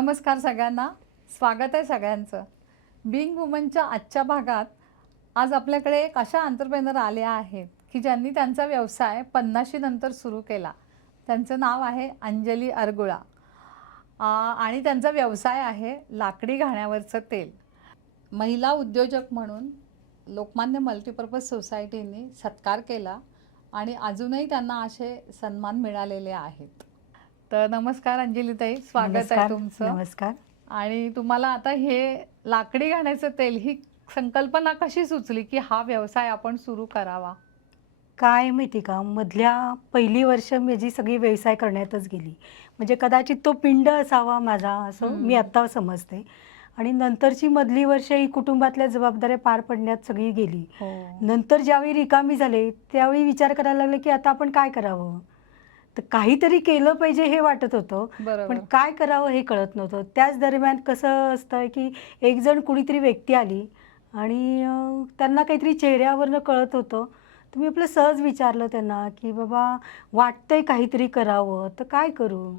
नमस्कार सगळ्यांना. स्वागत आहे सगळ्यांचं. बिंग वुमनच्या आजच्या भागात आज आपल्याकडे एक अशा आंतरप्रेनर आल्या आहेत की ज्यांनी त्यांचा व्यवसाय पन्नाशी नंतर सुरू केला. त्यांचं नाव आहे अंजली अरगुळा. आणि त्यांचा व्यवसाय आहे लाकडी घाण्यावरचं तेल. महिला उद्योजक म्हणून लोकमान्य मल्टीपर्पज सोसायटीने सत्कार केला आणि अजूनही त्यांना असे सन्मान मिळालेले आहेत. तर नमस्कार अंजलीताई स्वागत आहे तुमचं. नमस्कार. आणि तुम्हाला आता हे लाकडी घाण्याचं तेल ही संकल्पना कशी सुचली की हा व्यवसाय आपण सुरू करावा? काय माहिती का मधल्या पहिली वर्ष माझी सगळी व्यवसाय करण्यातच गेली. म्हणजे कदाचित तो पिंड असावा माझा असं. मी आत्ता समजते. आणि नंतरची मधली वर्ष ही कुटुंबातल्या जबाबदाऱ्या पार पडण्यात सगळी गेली. हो. नंतर ज्यावेळी रिकामी झाले त्यावेळी विचार करायला लागले की आता आपण काय करावं? तर काहीतरी केलं पाहिजे हे वाटत होतं. पण काय करावं हे कळत नव्हतं. त्याच दरम्यान कसं असतं की एक जण कुणीतरी व्यक्ती आली आणि त्यांना काहीतरी चेहऱ्यावरनं कळत होतं. मी आपलं सहज विचारलं त्यांना की बाबा वाटतंय काहीतरी करावं तर काय करू.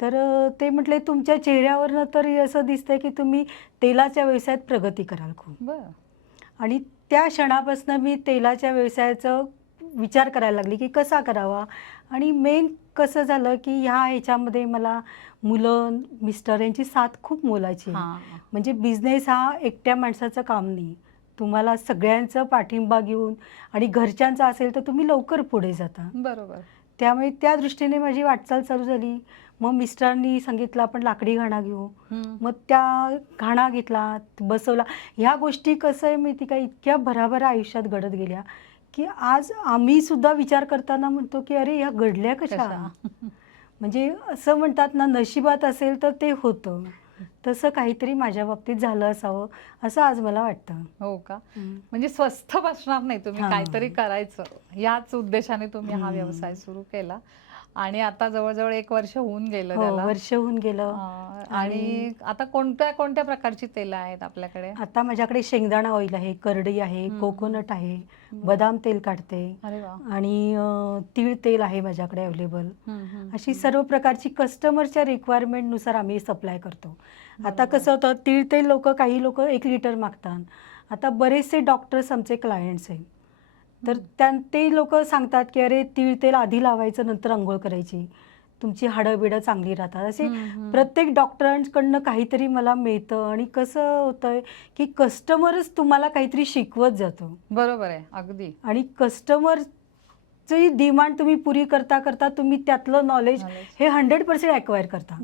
तर ते म्हटले तुमच्या चेहऱ्यावरनं तरी असं दिसतंय की तुम्ही तेलाच्या व्यवसायात प्रगती कराल खूप. आणि त्या क्षणापासून मी तेलाच्या व्यवसायाचं विचार करायला लागली की कसा करावा? आणि मेन कसं झालं की ह्या ह्याच्यामध्ये मला मुलं मिस्टर यांची साथ खूप मोलाची म्हणजे बिझनेस हा एकट्या माणसाचं काम नाही. तुम्हाला सगळ्यांचं पाठिंबा घेऊन आणि घरच्यांचा असेल तर तुम्ही लवकर पुढे जाता. बरोबर. त्यामुळे त्या दृष्टीने माझी वाटचाल चालू झाली. मग मिस्टरांनी सांगितलं आपण लाकडी घाणा घेऊ. मग त्या घाणा घेतला बसवला. ह्या गोष्टी कसं आहे माहिती का? इतक्या भराभरा आयुष्यात घडत गेल्या. की आज आम्ही सुद्धा विचार करताना म्हणतो की अरे ह्या घडल्या कशा? म्हणजे असं म्हणतात ना नशिबात असेल तर ते होतं. तसं काहीतरी माझ्या बाबतीत झालं असावं असं आज मला वाटतं. हो का? म्हणजे स्वस्थ बसणार नाही तुम्ही. काहीतरी करायचं. याच उद्देशाने तुम्ही हा. व्यवसाय सुरू केला. आणि आता जवळजवळ एक वर्ष होऊन गेलं हो त्याला. वर्ष होऊन गेलं. अं, आणि आता कोणत्या कोणत्या प्रकारची तेलं आहेत आपल्याकडे? आता माझ्याकडे शेंगदाणा ऑइल आहे करडी आहे हम्म. कोकोनट आहे बदाम तेल काढते. अरे वा. आणि अं, तीळ तेल आहे माझ्याकडे अवेलेबल हम्म, हम्म, अशी हम्म. सर्व प्रकारची कस्टमरच्या रिक्वायरमेंटनुसार आम्ही सप्लाय करतो. आता बरोबर. कसं होतं तीळ तेल लोक काही लोक एक लिटर मागतात. आता बरेचसे डॉक्टर्स आमचे क्लायंट्स आहेत. तर. त्या ते लोक सांगतात की अरे तीळ तेल आधी लावायचं नंतर आंघोळ करायची. तुमची हाडं बिडं चांगली राहतात. असे. प्रत्येक डॉक्टरांकडनं काहीतरी मला मिळतं आणि कसं होतंय की कस्टमरच तुम्हाला काहीतरी शिकवत जातो. बरोबर आहे. अगदी. आणि कस्टमरची डिमांड तुम्ही पुरी करता करता तुम्ही त्यातलं नॉलेज. हे हंड्रेड पर्सेंट ॲक्वायर करता.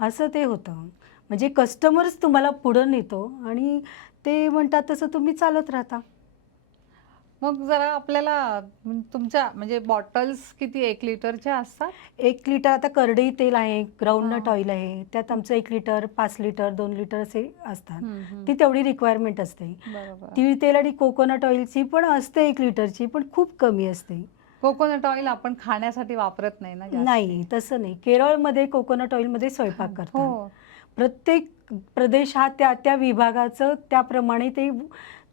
असं ते होतं. म्हणजे कस्टमरच तुम्हाला पुढं नेतो आणि ते म्हणतात तसं तुम्ही चालत राहता. मग जरा आपल्याला म, तुमच्या म्हणजे बॉटल्स किती एक लिटरच्या असतात? एक लिटर आता करडई तेल आहे ग्राउंडनट. ऑइल आहे त्यात आमचं एक लिटर पाच लिटर दोन लिटर असे असतात. ती तेवढी रिक्वायरमेंट असते. तीळ तेल आणि कोकोनट ऑइलची पण असते एक लिटरची पण खूप कमी असते. कोकोनट ऑइल आपण खाण्यासाठी वापरत नाही ना. नाही तसं नाही. केरळमध्ये कोकोनट ऑइलमध्ये स्वयंपाक हो. प्रत्येक प्रदेश हा त्या त्या विभागाचं त्याप्रमाणे ते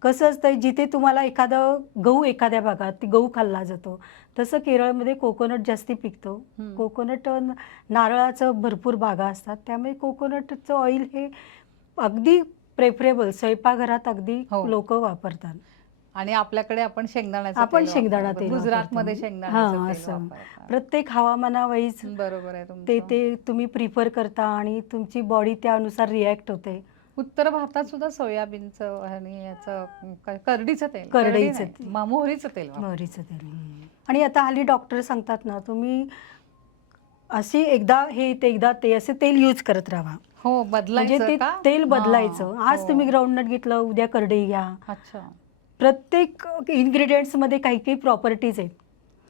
कसं असतं जिथे तुम्हाला एखादं गहू एखाद्या भागात ते गहू खाल्ला जातो तसं केरळमध्ये कोकोनट जास्ती पिकतो. कोकोनट नारळाचं भरपूर बागा असतात त्यामुळे कोकोनटचं ऑइल हे अगदी प्रेफरेबल स्वयंपाकघरात अगदी हो. लोक वापरतात आणि आपल्याकडे आपण शेंगदाण्याचं आपण शेंगदाणा. तेल गुजरातमध्ये तेल असं. प्रत्येक हवामानावाईज बरोबर आहे. ते ते तुम्ही प्रिफर करता आणि तुमची बॉडी त्यानुसार रिॲक्ट होते उत्तर भारतात सुद्धा सोयाबीनचं आणि याचं क- करडीचं तेल करडईचं करडी नाही, तेल. म- मोहरीचं तेल. मोहरीचं तेल हम्म. आणि आता हल्ली डॉक्टर सांगतात ना तुम्ही अशी एकदा हे ते एकदा ते असे तेल यूज करत राहा हो म्हणजे बदलायचं ते का? तेल हां, बदलायचं आज हो. तुम्ही ग्राउंडनट घेतलं उद्या करडई घ्या अच्छा प्रत्येक ingredients मध्ये काही काही प्रॉपर्टीज आहेत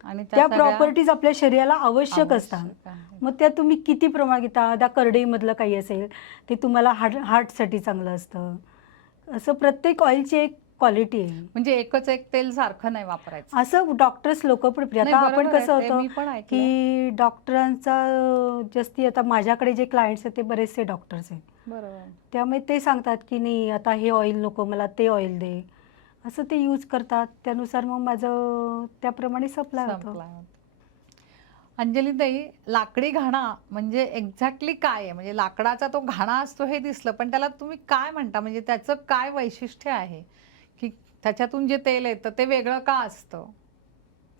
आणि त्या प्रॉपर्टीज आपल्या शरीराला आवश्यक असतात. मग त्या तुम्ही किती प्रमाण घेता? त्या करडईमधलं काही असेल ते तुम्हाला हार्ट हार्टसाठी चांगलं असतं. असं प्रत्येक ऑइलची एक क्वालिटी आहे. म्हणजे एकच एक तेल सारखं नाही वापरायचं. असं डॉक्टर्स लोक पण आता आपण कसं होतं. की डॉक्टरांचा जास्ती आता माझ्याकडे जे क्लायंट्स आहेत ते बरेचसे डॉक्टर्स आहेत. त्यामुळे ते सांगतात की नाही आता हे ऑइल नको मला ते ऑइल दे. असं ते यूज करतात. त्यानुसार मग माझं त्याप्रमाणे सप्लाय होतं. होता. अंजलीताई लाकडी घाणा म्हणजे एक्झॅक्टली काय आहे? म्हणजे लाकडाचा तो घाणा असतो हे दिसलं पण त्याला तुम्ही काय म्हणता? म्हणजे त्याचं काय वैशिष्ट्य आहे? की त्याच्यातून जे तेल येतं ते वेगळं का असतं?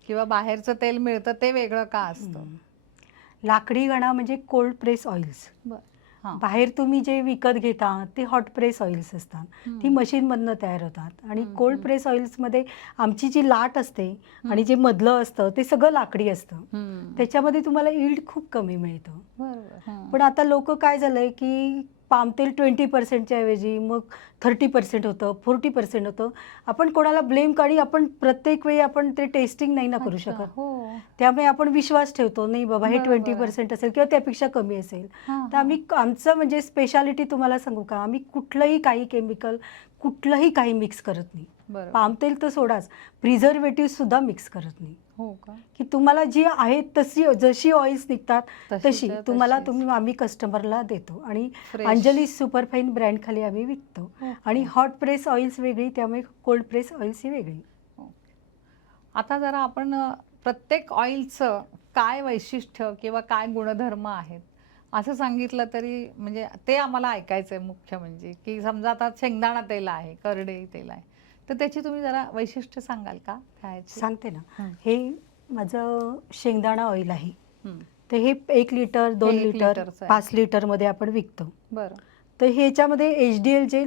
किंवा बाहेरचं तेल मिळतं ते वेगळं का असतं. लाकडी घणा म्हणजे कोल्ड प्रेस ऑइल्स हां. बाहेर तुम्ही जे विकत घेता ते हॉट प्रेस ऑइल्स असतात ती. मशीनमधनं तयार होतात आणि कोल्ड. प्रेस ऑइल्समध्ये आमची जी लाट असते आणि जे मधलं असतं ते सगळं लाकडी असतं. त्याच्यामध्ये तुम्हाला इल्ड खूप कमी मिळतं. पण आता लोक काय झालंय की पाम तेल ट्वेंटी पर्सेंटच्या ऐवजी मग थर्टी पर्सेंट होतं फोर्टी पर्सेंट होतं. आपण कोणाला ब्लेम काढी आपण प्रत्येक वेळी आपण ते टेस्टिंग नाही ना करू शकत. हो. त्यामुळे आपण विश्वास ठेवतो नाही बाबा हे. ट्वेंटी पर्सेंट असेल किंवा त्यापेक्षा कमी असेल. तर आम्ही आमचं म्हणजे स्पेशालिटी तुम्हाला सांगू का? आम्ही कुठलंही काही केमिकल कुठलंही काही मिक्स करत नाही. बरोबर. पाम तेल तर सोडाच प्रिझर्वेटिव्ह सुद्धा मिक्स करत नाही. हो का की तुम्हाला जी आहेत तशी जशी ऑइल्स निघतात तशी आहे, तुम्हाला. तुम्ही आम्ही कस्टमरला देतो आणि. अंजली सुपरफाईन ब्रँड खाली आम्ही विकतो ओके. आणि हॉट प्रेस ऑइल्स वेगळी त्यामुळे कोल्ड प्रेस ऑइल्स ही वेगळी आता जरा आपण प्रत्येक ऑइलचं काय वैशिष्ट्य किंवा काय गुणधर्म आहेत असं सांगितलं तरी म्हणजे ते आम्हाला ऐकायचं आहे मुख्य म्हणजे की समजा आता शेंगदाणा तेल आहे करडई तेल आहे तर त्याची तुम्ही जरा वैशिष्ट्य सांगाल का? खायची? सांगते ना. हं. हे माझं शेंगदाणा ऑइल आहे. हं. तर हे एक लिटर दोन एक लिटर लिटरचं आहे. पाच लिटरमध्ये आपण विकतो. बरं. तर ह्याच्यामध्ये एच डी एल जे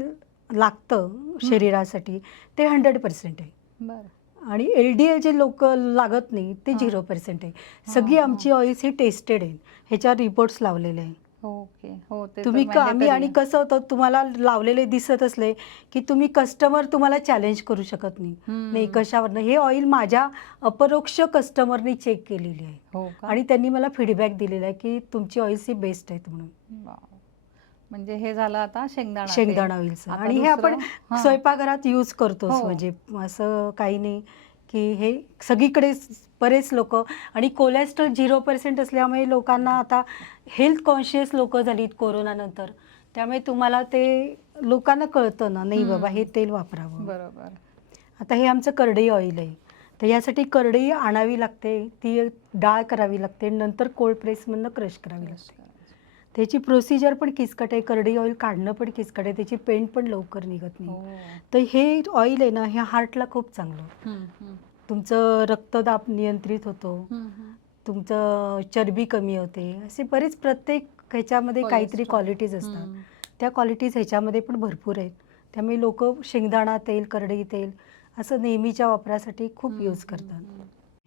लागतं शरीरासाठी ते हंड्रेड पर्सेंट आहे. बरं. आणि एल डी एल जे लोक लागत नाही ते हां. झिरो पर्सेंट आहे. सगळी हां. आमची ऑइल्स ही टेस्टेड आहे ह्याच्या रिपोर्ट्स लावलेले आहे ओके हो ते तर तुम्ही क- आम्ही mandatory आणि आहे. कसं होतं तुम्हाला लावलेले दिसत असले की तुम्ही कस्टमर तुम्हाला चॅलेंज करू शकत नाही हम्म. नाही कशावरनं हे ऑइल माझ्या अपरोक्ष कस्टमरनी चेक केलेली आहे हो का आणि त्यांनी मला फीडबॅक दिलेला आहे की तुमची ऑइल्स ही बेस्ट आहेत म्हणून वाव. म्हणजे हे झालं आता शेंगदाणा तेल. शेंगदाणा ऑइलचं आता आणि हे आपण? हां. स्वयंपाकघरात यूज करतोच हो. म्हणजे असं काही नाही की हे सगळीकडे बरेच लोक. आणि कोलेस्ट्रॉल झिरो पर्सेंट असल्यामुळे लोकांना आता हेल्थ कॉन्शियस लोक झालीत कोरोनानंतर. त्यामुळे तुम्हाला ते लोकांना कळतं ना नाही बाबा. हे तेल वापरावं. बरोबर. आता हे आमचं करडई ऑइल आहे. तर यासाठी करडई आणावी लागते ती डाळ करावी लागते नंतर कोल्ड प्रेसमधनं क्रश करावी लागते. त्याची प्रोसिजर पण किचकट आहे करडई ऑइल काढणं पण किचकट आहे त्याची पेंट पण लवकर निघत हो. नाही तर हे ऑइल आहे ना हे हार्टला खूप चांगलं. तुमचं रक्तदाब नियंत्रित होतो. तुमचं चरबी कमी होते असे बरेच प्रत्येक ह्याच्यामध्ये काहीतरी. क्वालिटीज असतात. त्या क्वालिटीज ह्याच्यामध्ये पण भरपूर आहेत त्यामुळे लोक शेंगदाणा तेल करडई तेल असं नेहमीच्या वापरासाठी खूप यूज करतात.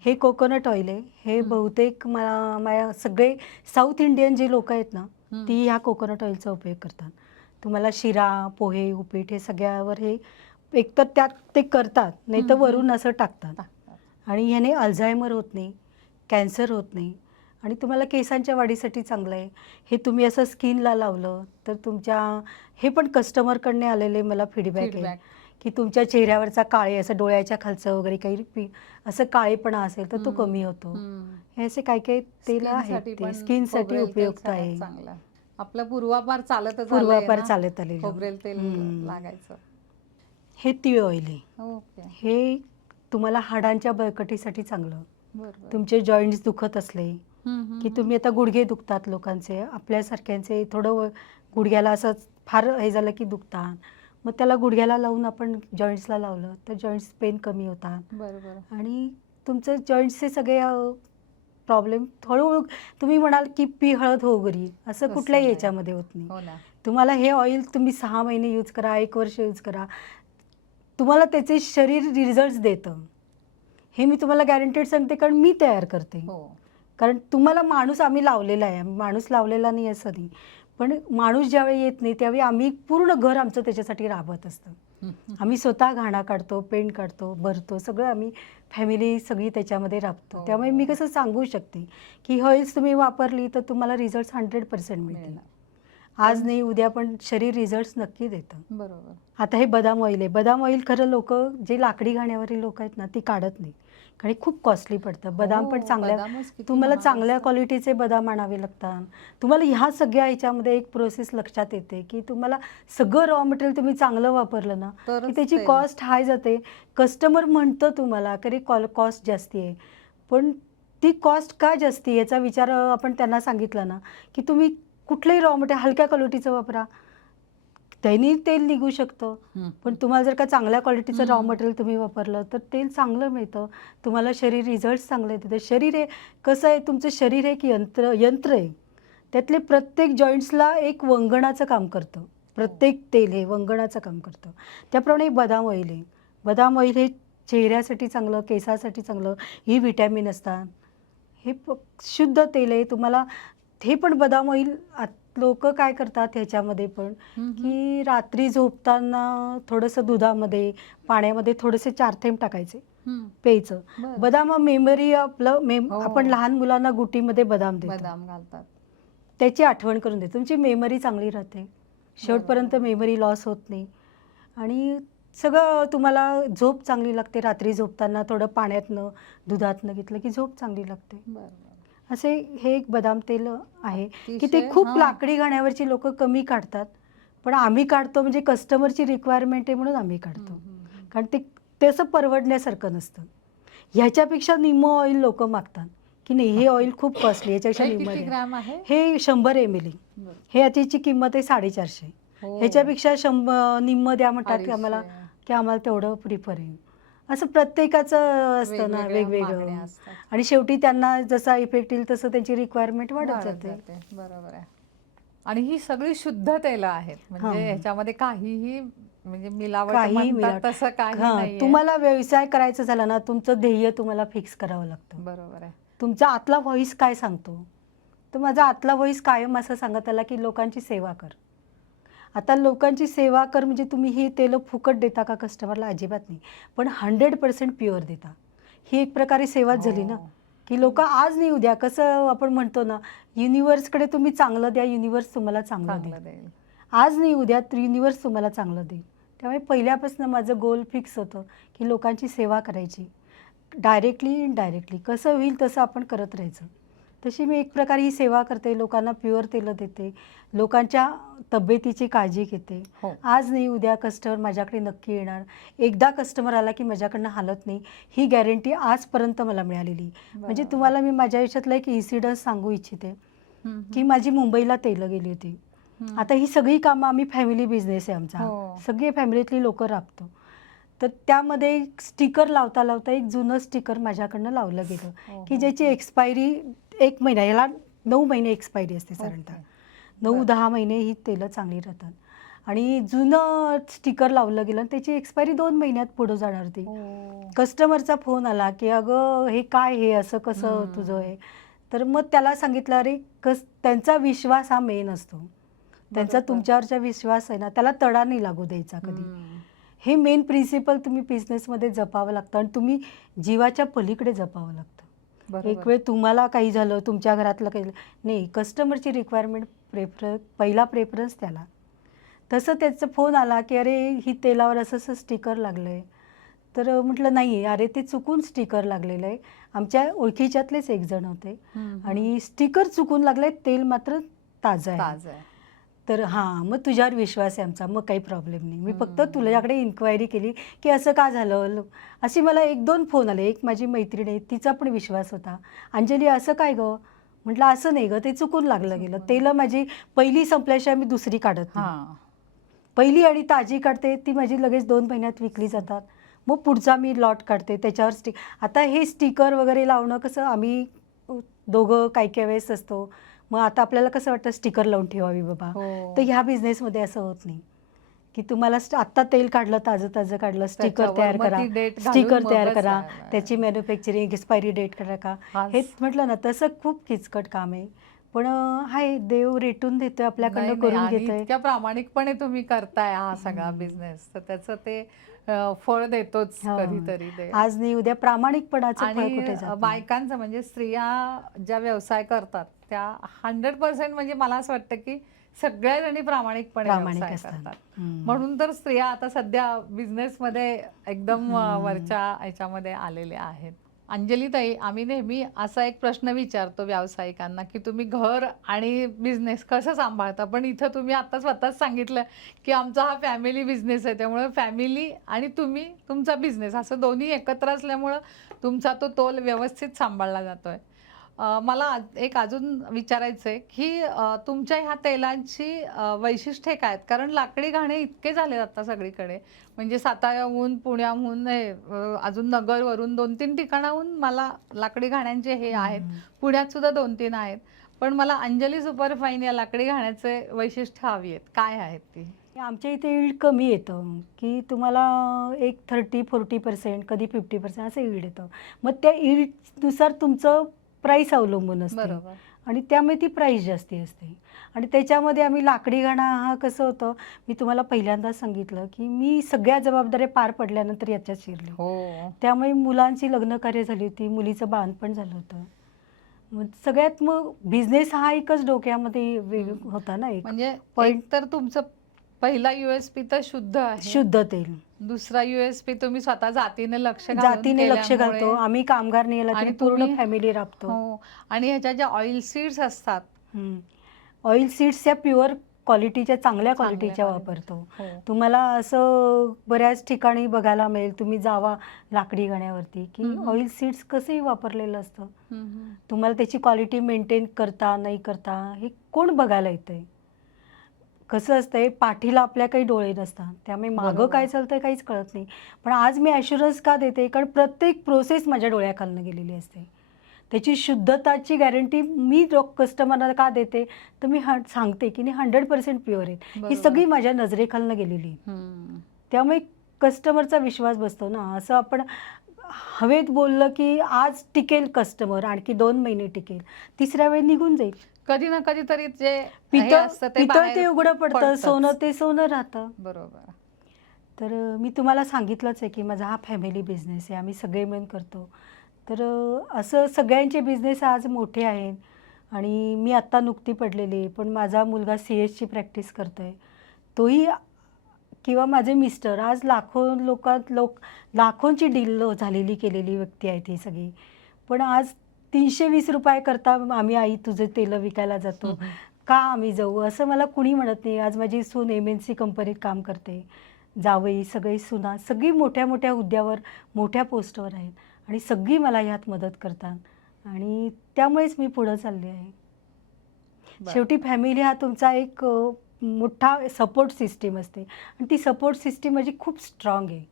हे कोकोनट ऑइल आहे हे. बहुतेक मला माझ्या सगळे साऊथ इंडियन जे लोक आहेत ना. ती ह्या कोकोनट ऑइलचा उपयोग करतात तुम्हाला शिरा पोहे उपीट हे सगळ्यावर हे एकतर त्यात ते करतात नाही तर. वरून असं टाकतात. आणि ह्याने अल्झायमर होत नाही कॅन्सर होत नाही. आणि तुम्हाला केसांच्या वाढीसाठी चांगलं आहे. हे तुम्ही असं स्किनला लावलं तर तुमच्या हे पण कस्टमरकडने आलेले मला फीडबॅक आहे. की तुमच्या चेहऱ्यावरचा काळे असं डोळ्याच्या खालचं वगैरे काही असं काळेपणा असेल तर तो कमी होतो. हे असे काही काही तेल स्किनसाठी ते. स्किनसाठी उपयुक्त आहे. आहे. आपलं पूर्वापार आलंय पूर्वापार चालत आलेलं. खोबरेल तेल. लागायचं. हे तीळ ऑइल आहे. हे तुम्हाला हाडांच्या बळकटीसाठी चांगलं. तुमचे जॉईंट्स दुखत असले की. तुम्ही आता गुडघे दुखतात लोकांचे आपल्यासारख्यांचे. थोडं गुडघ्याला असं फार हे झालं की दुखतात. मग त्याला गुडघ्याला लावून आपण जॉईंट्सला लावलं तर जॉईंट्स पेन कमी होतात. बरोबर आणि तुमचं जॉईंट्सचे सगळे प्रॉब्लेम हळूहळू तुम्ही म्हणाल की पी हळद हो घरी. असं कुठल्याही. याच्यामध्ये होत नाही. हो तुम्हाला हे ऑइल तुम्ही सहा महिने यूज करा एक वर्ष यूज करा. तुम्हाला त्याचे शरीर रिझल्ट्स देतं. हे मी तुम्हाला गॅरंटेड सांगते कारण मी तयार करते. हो. कारण तुम्हाला माणूस आम्ही लावलेला आहे. माणूस लावलेला नाही असं नाही पण माणूस ज्यावेळी येत नाही त्यावेळी आम्ही पूर्ण घर आमचं त्याच्यासाठी राबत असतं. आम्ही स्वतः घाणा काढतो पेंट काढतो भरतो सगळं आम्ही फॅमिली सगळी त्याच्यामध्ये राबतो. हो. त्यामुळे मी कसं सांगू शकते की ऑइल्स तुम्ही वापरली तर तुम्हाला रिझल्ट हंड्रेड पर्सेंट मिळतील. मिळणार. आज नाही उद्या पण शरीर रिझल्ट नक्की देतं. बरोबर. आता हे बदाम ऑइल आहे. बदाम ऑइल खरं लोक जे लाकडी घाण्यावरील लोक आहेत ना ती काढत नाही कारण खूप कॉस्टली पडतं. बदाम पण हो, चांगल्या बदामच किती तुम्हाला चांगल्या. क्वालिटीचे बदाम आणावे लागतात. तुम्हाला ह्या सगळ्या ह्याच्यामध्ये एक प्रोसेस लक्षात येते की तुम्हाला सगळं रॉ मटेरियल तुम्ही चांगलं वापरलं ना की त्याची. कॉस्ट हाय जाते. कस्टमर म्हणतं तुम्हाला की कॉल कॉस्ट जास्ती आहे. पण ती कॉस्ट का जास्ती याचा विचार आपण त्यांना सांगितला ना की तुम्ही कुठलंही रॉ मटेरियल हलक्या क्वालिटीचं वापरा. त्यानी तेल निघू शकतं. पण तुम्हाला जर का चांगल्या क्वालिटीचं रॉ. मटेरियल तुम्ही वापरलं तर तेल चांगलं मिळतं. तुम्हाला शरीर रिझल्ट चांगले देतं. शरीर हे कसं आहे तुमचं शरीर हे एक यंत्र यंत्र आहे. त्यातले प्रत्येक जॉईंट्सला एक वंगणाचं काम करतं. प्रत्येक तेल हे वंगणाचं काम करतं. त्याप्रमाणे बदाम ऑइल आहे. बदाम ऑइल हे चेहऱ्यासाठी चांगलं केसासाठी चांगलं ही विटॅमिन असतात. हे शुद्ध तेल आहे. तुम्हाला हे पण बदाम ऑइल लोक काय करतात ह्याच्यामध्ये पण. की रात्री झोपताना थोडंसं दुधामध्ये पाण्यामध्ये थोडेसे चार थेंब टाकायचे. प्यायचं. बदाम मेमरी आपलं मेम हो. आपण लहान मुलांना गुटीमध्ये बदाम देतो बदाम घालतात त्याची आठवण करून देतो तुमची मेमरी चांगली राहते शेवटपर्यंत. मेमरी लॉस होत नाही आणि सगळं तुम्हाला झोप चांगली लागते रात्री झोपताना थोडं पाण्यातनं दुधातनं घेतलं की झोप चांगली लागते. असे हे एक बदाम तेल आहे की ते खूप हां. लाकडी घाण्यावरची लोक कमी काढतात पण आम्ही काढतो म्हणजे कस्टमरची रिक्वायरमेंट आहे म्हणून आम्ही काढतो. कारण ते तसं परवडण्यासारखं नसतं ह्याच्यापेक्षा निम्म ऑइल लोक मागतात की नाही हे ऑइल खूप कॉस्टली याच्यापेक्षा हे आहे हे शंभर एम एल. हे याची किंमत आहे साडेचारशे हो. ह्याच्यापेक्षा शंभर निम्म द्या म्हणतात की आम्हाला. की आम्हाला तेवढं प्रिफर आहे असं प्रत्येकाचं असतं ना वेगवेगळ्या वेगवेगळं मागण्या असतात. आणि शेवटी त्यांना जसा इफेक्ट येईल तसं त्यांची रिक्वायरमेंट वाढत वाढत जाते जाते. बरोबर आहे आणि ही सगळी शुद्ध तेल आहेत म्हणजे हां. ह्याच्यामध्ये काहीही म्हणजे मिलावट काही म्हणतात. तसं काही हां, नाहीये. तुम्हाला व्यवसाय करायचा झाला ना तुमचं ध्येय तुम्हाला फिक्स करावं लागतं बरोबर आहे तुमचा आतला व्हॉइस काय सांगतो तर माझा आतला व्हॉइस कायम असं सांगत आला की लोकांची सेवा कर आता लोकांची सेवा कर म्हणजे तुम्ही ही तेलं फुकट देता का कस्टमरला अजिबात नाही. पण हंड्रेड पर्सेंट प्युअर देता. ही एक प्रकारे सेवाच झाली ना हो. की लोक आज नाही उद्या. कसं आपण म्हणतो ना युनिवर्सकडे तुम्ही चांगलं द्या युनिवर्स तुम्हाला चांगलं देईल. आज नाही उद्या युनिवर्स तुम्हाला चांगलं देईल. त्यामुळे पहिल्यापासून माझं गोल फिक्स होतं की लोकांची सेवा करायची. डायरेक्टली इनडायरेक्टली कसं होईल तसं आपण करत राहायचं. तशी मी एक प्रकारे ही सेवा करते लोकांना प्युअर तेलं देते लोकांच्या तब्येतीची काळजी घेते. हो. आज नाही उद्या कस्टमर माझ्याकडे नक्की येणार. एकदा कस्टमर आला की माझ्याकडनं हालत नाही. ही गॅरंटी आजपर्यंत मला मिळालेली. म्हणजे. तुम्हाला मी माझ्या आयुष्यातला एक इन्सिडन्स सांगू इच्छिते. की माझी मुंबईला तेलं गेली होती. आता ही सगळी कामं आम्ही फॅमिली बिझनेस आहे आमचा. हो. सगळे फॅमिलीतली लोक राबतो. तर त्यामध्ये स्टिकर लावता लावता एक जुनं स्टिकर माझ्याकडनं लावलं गेलं. हो, की ज्याची. एक्सपायरी एक महिना याला नऊ महिने एक्सपायरी असते साधारणतः. नऊ. दहा महिने ही तेलं चांगली राहतात आणि जुनं स्टिकर लावलं गेलं आणि त्याची एक्सपायरी दोन महिन्यात पुढं जाणार होती हो. कस्टमरचा फोन आला की अगं हे काय हे असं कसं. तुझं आहे तर मग त्याला सांगितलं अरे कस त्यांचा विश्वास हा मेन असतो त्यांचा. तुमच्यावरचा विश्वास आहे ना त्याला तडा नाही लागू द्यायचा कधी. हे मेन प्रिन्सिपल तुम्ही बिझनेसमध्ये जपावं लागतं आणि तुम्ही जीवाच्या पलीकडे जपावं लागतं. एक वेळ तुम्हाला काही झालं तुमच्या घरातलं काही झालं, नाही कस्टमरची रिक्वायरमेंट प्रेफर पहिला प्रेफरन्स त्याला. तसं त्याचा फोन आला की अरे ही तेलावर असं असं स्टिकर लागलं आहे तर म्हटलं नाही अरे ते चुकून स्टिकर लागलेलं आहे. आमच्या ओळखीच्यातलेच एक जण होते. आणि स्टिकर चुकून लागलं आहे तेल मात्र ताजं आहे. ताजं आहे. तर हां मग तुझ्यावर विश्वास आहे आमचा मग काही प्रॉब्लेम नाही. मी फक्त. तुझ्याकडे इन्क्वायरी केली की असं का झालं? अशी मला एक दोन फोन आले एक माझी मैत्रीण आहे तिचा पण विश्वास होता. अंजली असं काय गं? म्हटलं असं नाही गं ते चुकून लागलं गेलं. तेलं माझी पहिली संपल्याशिवाय मी दुसरी काढत हा. पहिली आणि ताजी काढते ती माझी लगेच दोन महिन्यात विकली जातात. मग पुढचा मी लॉट काढते त्याच्यावर स्टिक आता हे स्टिकर वगैरे लावणं कसं आम्ही दोघं काही काही वेळेस असतो. मग आता आपल्याला कसं वाटतं स्टिकर लावून ठेवावी बाबा हो. तर ह्या बिझनेसमध्ये असं होत नाही की तुम्हाला आत्ता तेल काढलं ताजं ताजं काढलं स्टिकर तयार करा स्टिकर तयार करा. त्याची मॅन्युफॅक्चरिंग एक्सपायरी डेट करा का हाच- हे म्हटलं ना तसं खूप किचकट काम आहे पण हाय देव रेटून देतोय आपल्याकडनं करून घेतोय इतक्या प्रामाणिकपणे तुम्ही करताय हा सगळा. बिझनेस तर त्याचं ते फळ देतोच. कधीतरी आज नाही उद्या प्रामाणिकपणाचं. बायकांचं म्हणजे स्त्रिया ज्या व्यवसाय करतात त्या हंड्रेड पर्सेंट म्हणजे मला असं वाटतं की सगळ्या जणी प्रामाणिकपणे व्यवसाय करतात. म्हणून तर स्त्रिया आता सध्या बिझनेस मध्ये एकदम. वरच्या ह्याच्यामध्ये आलेल्या आहेत. अंजलीताई आम्ही नेहमी असा एक प्रश्न विचारतो व्यावसायिकांना की तुम्ही घर आणि बिझनेस कसं सांभाळता? पण इथं तुम्ही आता स्वतःच सांगितलं की आमचा हा फॅमिली बिझनेस आहे. त्यामुळे फॅमिली आणि तुम्ही तुमचा बिझनेस असं दोन्ही एकत्र असल्यामुळं तुमचा तो तोल व्यवस्थित सांभाळला जातोय. अं, मला एक अजून विचारायचं आहे की तुमच्या ह्या तेलांची वैशिष्ट्ये काय आहेत? कारण लाकडी घाणे इतके झाले आता सगळीकडे. म्हणजे साताऱ्याहून पुण्याहून हे, अजून नगरवरून दोन तीन ठिकाणाहून मला लाकडी घाण्यांचे हे आहेत. पुण्यात सुद्धा दोन तीन आहेत. पण मला अंजली सुपरफाईन या लाकडी घाण्याचे वैशिष्ट्य हवी आहेत. काय आहेत ती? आमच्या इथे इल्ड कमी येतं. की तुम्हाला एक थर्टी फोर्टी पर्सेंट कधी फिफ्टी पर्सेंट असं इल्ड येतं. मग त्या इल्डनुसार तुमचं प्राईस अवलंबून असतं. बरोबर. आणि त्यामुळे ती प्राईस जास्ती असते. आणि त्याच्यामध्ये आम्ही लाकडी गाणा हा कसं होतं मी तुम्हाला पहिल्यांदाच सांगितलं की मी सगळ्या जबाबदाऱ्या पार पडल्यानंतर याच्यात शिरले. हो. त्यामुळे मुलांची लग्नकार्य झाली होती मुलीचं बाळपण झालं होतं. मग सगळ्यात मग बिझनेस हा एकच डोक्यामध्ये. होता ना एक म्हणजे एक तर तुमचं पहिला युएसपी तर शुद्ध आहे. शुद्ध तेल दुसरा युएसपी तुम्ही स्वतः जातीने लक्ष घालून जातीने लक्ष केल्यामुळे- घालतो. आम्ही कामगार नेला आणि तरी पूर्ण तुम्ही- फॅमिली राबतो. हो. आणि ह्याच्या ज्या ऑइल सीड्स असतात ऑइल सीड्स या प्युअर क्वालिटीच्या चांगल्या क्वालिटीच्या quality. वापरतो. हो. तुम्हाला असं बऱ्याच ठिकाणी बघायला मिळेल. तुम्ही जावा लाकडी गाण्यावरती की हम्म. ऑइल सीड्स कसंही वापरलेलं असतं. हम्म, हम्म. तुम्हाला त्याची क्वालिटी मेंटेन करता नाही करता हे कोण बघायला येतंय? कसं असतंय पाठीला आपल्या काही डोळे नसतात. त्यामुळे मागं. काय चालतंय काहीच कळत नाही. पण आज मी ॲश्युरन्स का देते? कारण प्रत्येक प्रोसेस माझ्या डोळ्याखालनं गेलेली असते. त्याची शुद्धताची गॅरंटी मी कस्टमरला का देते तर मी हा सांगते की हंड्रेड पर्सेंट प्युअर आहेत ही. सगळी माझ्या नजरेखालनं गेलेली. त्यामुळे कस्टमरचा विश्वास बसतो ना. असं आपण हवेत बोललं की आज टिकेल कस्टमर आणखी दोन महिने टिकेल. तिसऱ्या वेळी निघून जाईल. कधी ना कधी तरी जे पितळ ते पितळ ते उघडं पडतं. सोनं ते सोनं राहतं. बरोबर. तर मी तुम्हाला सांगितलंच आहे की माझा हा फॅमिली बिझनेस आहे आम्ही सगळे मिळून करतो. तर असं सगळ्यांचे बिझनेस आज मोठे आहेत आणि मी आत्ता नुकती पडलेली आहे पण माझा मुलगा सी एसची प्रॅक्टिस करतो आहे तोही किंवा माझे मिस्टर आज लाखो लोकात लोक लाखोंची डील झालेली केलेली व्यक्ती आहेत ही सगळी. पण आज तीनशे वीस रुपये करता आम्ही आई तुझे तेलं विकायला जातो. का आम्ही जाऊ? असं मला कुणी म्हणत नाही. आज माझी सून एम एन सी कंपनीत काम करते. जावई सगळी सुना सगळी मोठ्या मोठ्या हुद्द्यावर मोठ्या पोस्टवर आहेत. आणि सगळी मला ह्यात मदत करतात. आणि त्यामुळेच मी पुढं चालले आहे. शेवटी फॅमिली हा तुमचा एक मोठा सपोर्ट सिस्टीम असते. आणि ती सपोर्ट सिस्टीम माझी खूप स्ट्रॉंग आहे.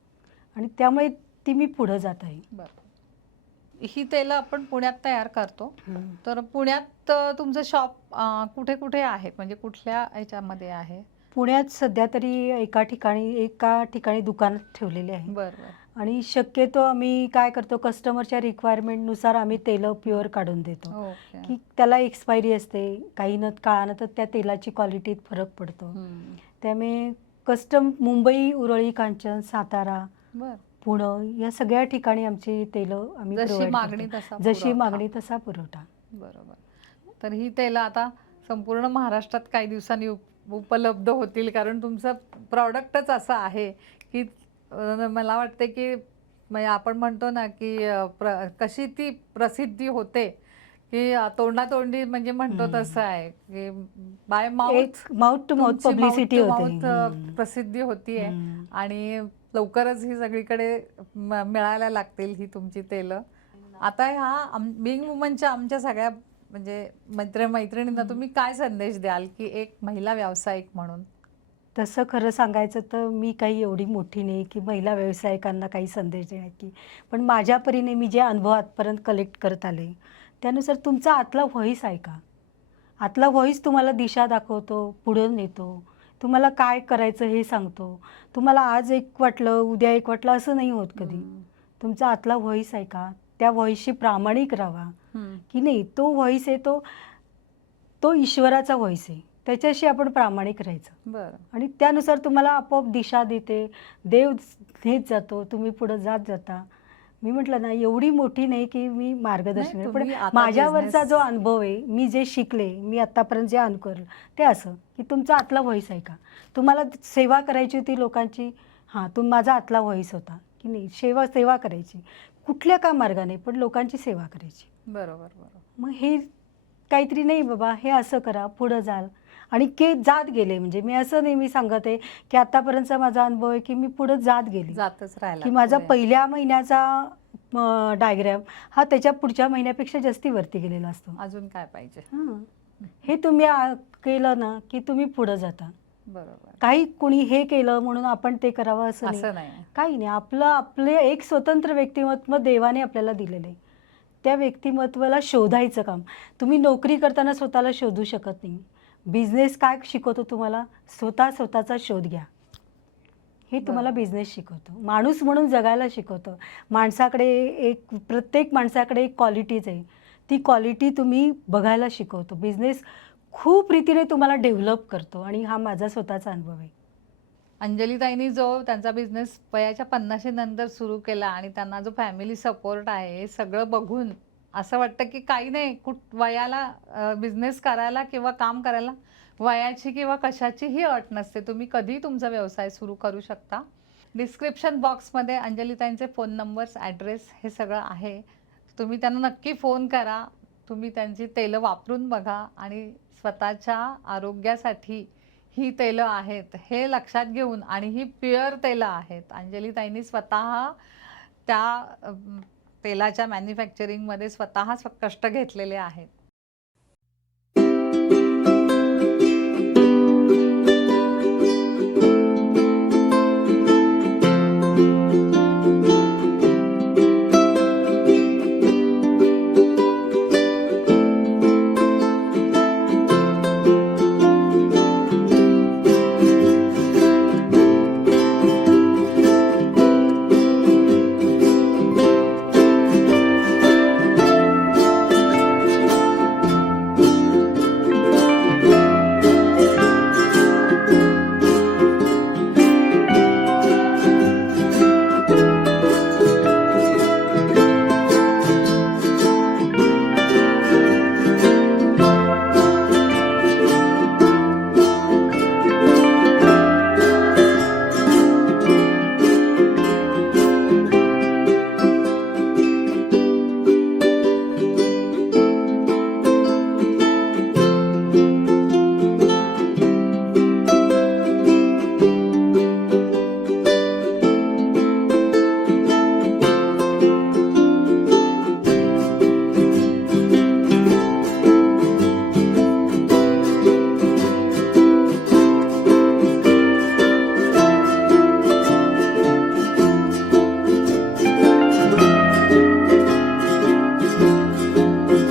आणि त्यामुळे ती मी पुढं जात आहे. बरं. ही तेलं आपण पुण्यात तयार करतो. तर पुण्यात तुमचं शॉप कुठे कुठे आहेत म्हणजे कुठल्या ह्याच्यामध्ये आहे? पुण्यात सध्या तरी एका ठिकाणी एका ठिकाणी दुकान ठेवलेले आहे. बरं बरं. आणि शक्यतो आम्ही काय करतो कस्टमरच्या रिक्वायरमेंटनुसार आम्ही तेलं प्युअर काढून देतो. की त्याला एक्सपायरी असते काही न काळानं तर त्या तेलाची क्वालिटीत फरक पडतो. त्यामुळे कस्टम मुंबई उरळी कांचन सातारा पुणं या सगळ्या ठिकाणी आमची तेलं आम्ही जशी provide मागणी करतो. तसा जशी पुरवठा. मागणी तसा पुरवठा बरोबर तर ही तेलं आता संपूर्ण महाराष्ट्रात काही दिवसांनी उप- उपलब्ध होतील कारण तुमचं प्रॉडक्टच असं आहे की अं, मला वाटते की म्हणजे आपण म्हणतो ना की अं, प्र कशी ती प्रसिद्धी होते की अं, तोंडातोंडी म्हणजे म्हणतो हम्म. तसं आहे की बाय एक mouth mouth to mouth publicity होते हम्म. प्रसिद्धी होतीये हम्म. आणि लवकरच ही सगळीकडे मिळायला लागतील ही तुमची तेलं. आता ह्या बिंग वुमनच्या आमच्या सगळ्या म्हणजे मैत्र मैत्रिणींना तुम्ही काय संदेश द्याल की एक महिला व्यावसायिक म्हणून? तसं खरं सांगायचं तर मी काही एवढी मोठी नाही की महिला व्यावसायिकांना काही संदेश देण्याची. पण माझ्या परीने मी जे अनुभव आजपर्यंत कलेक्ट करत आले त्यानुसार तुमचा आतला व्हॉईस ऐका. आतला व्हॉईस तुम्हाला दिशा दाखवतो पुढं नेतो. तुम्हाला काय करायचं हे सांगतो. तुम्हाला आज एक वाटलं उद्या एक वाटलं असं नाही होत कधी. तुमचा आतला व्हॉईस ऐका त्या व्हॉईसशी प्रामाणिक राहा. की नाही तो व्हॉईस आहे तो तो ईश्वराचा व्हॉईस आहे. त्याच्याशी आपण प्रामाणिक राहायचं. बरं. आणि त्यानुसार तुम्हाला आपोआप दिशा देते. देव नेत जातो तुम्ही पुढं जात जाता. मी म्हटलं ना एवढी मोठी नाही की मी मार्गदर्शन. पण माझ्यावरचा जो अनुभव आहे मी जे शिकले मी आत्तापर्यंत जे अनुभवलं ते असं की तुमचा आतला व्हॉईस आहे का तुम्हाला सेवा करायची होती लोकांची हां तुम माझा आतला व्हॉईस होता की नाही? सेवा सेवा करायची. कुठल्या का मार्गाने पण लोकांची सेवा करायची. बरोबर बरोबर. मग हे काहीतरी नाही बाबा हे असं करा पुढं जाल. आणि के जात गेले. म्हणजे मी असं नेहमी सांगत आहे की आतापर्यंतचा माझा अनुभव आहे की मी पुढं जात गेले. जातच राहिला की माझा. पहिल्या महिन्याचा डायग्रॅम हा त्याच्या पुढच्या महिन्यापेक्षा जास्ती वरती गेलेला असतो. अजून काय पाहिजे? हां. हे तुम्ही आ- केलं ना की तुम्ही पुढं जाता. बरोबर. काही कुणी हे केलं म्हणून आपण ते करावं असं नाही. असं नाही. काही नाही. आपलं आपले एक स्वतंत्र व्यक्तिमत्व देवाने आपल्याला दिलेलं आहे. त्या व्यक्तिमत्वाला शोधायचं काम. तुम्ही नोकरी करताना स्वतःला शोधू शकत नाही. बिझनेस काय शिकवतो तुम्हाला? स्वतः स्वतःचा शोध घ्या. हे तुम्हाला. बिझनेस शिकवतो. माणूस म्हणून जगायला शिकवतं. माणसाकडे एक प्रत्येक माणसाकडे एक क्वालिटीज आहे. ती क्वालिटी तुम्ही बघायला शिकवतो. बिझनेस खूप रीतीने तुम्हाला डेव्हलप करतो आणि हा माझा स्वतःचा अनुभव आहे. अंजलीताईंनी जो त्यांचा बिझनेस वयाच्या पन्नाशी नंतर सुरू केला आणि त्यांना जो फॅमिली सपोर्ट आहे हे सगळं बघून असं वाटतं की काही नाही कुठ वयाला बिझनेस करायला किंवा काम करायला वयाची किंवा कशाचीही अट नसते. तुम्ही कधीही तुमचा व्यवसाय सुरू करू शकता. डिस्क्रिप्शन बॉक्समध्ये अंजलीताईंचे फोन नंबर्स ॲड्रेस हे सगळं आहे. तुम्ही त्यांना नक्की फोन करा. तुम्ही त्यांची तेलं वापरून बघा आणि स्वतःच्या आरोग्यासाठी ही तेलं आहेत हे लक्षात घेऊन आणि ही प्युअर तेलं आहेत. अंजलीताईंनी स्वतः त्या तेलाच्या मॅन्युफॅक्चरिंगमध्ये स्वतःच कष्ट घेतलेले आहेत.